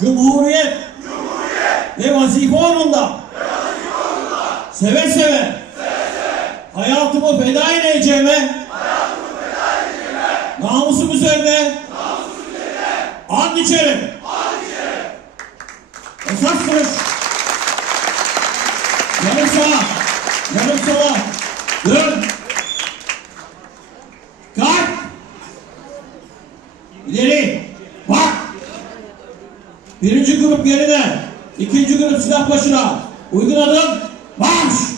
cumhuriyet. Ve vazife uğrunda seve seve. Hayatımı feda edeceğime. Namusum üzerine. And içerim. Esas duruş. Yarım sağa, yarım sola, dön. Kalk. İleri, bak. Birinci grup yerine, ikinci grup silah başına. Uygun adım, marş.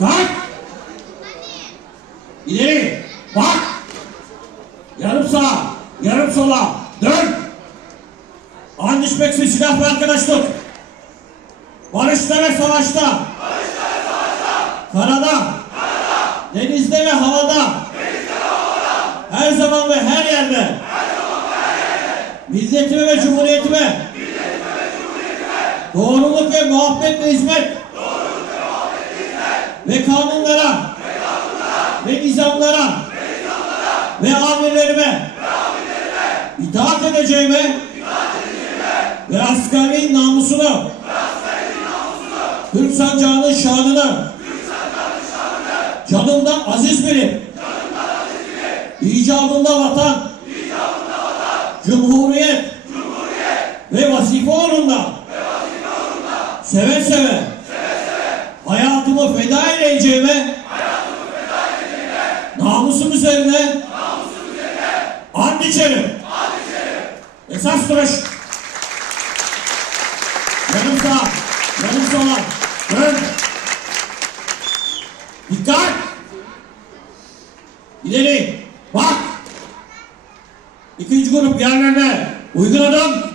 Kalk. İleri, bak. Yarım sağa, yarım sola, dön. And içmek için silah ve arkadaşlık. Barışta ve savaşta. Karada. Denizde ve havada. Her zaman ve her yerde. Milletime ve cumhuriyetime. Doğruluk ve muhabbetle hizmet. Ve kanunlara. Ve nizamlara. Ve amirlerime. itaat edeceğime. Ve askerliğin namusunu. Türk sancağının şanını. Canımdan aziz bilip. icabında vatan. Cumhuriyet. Ve vazife uğrunda. Seve seve. Edeceğime. Namusum üzerine. And içerim. Esas duruş. Yarım sağ, yarım sola. Dön. Dikkat. İleri. Bak. İkinci grup yerlerine. Uygun adım.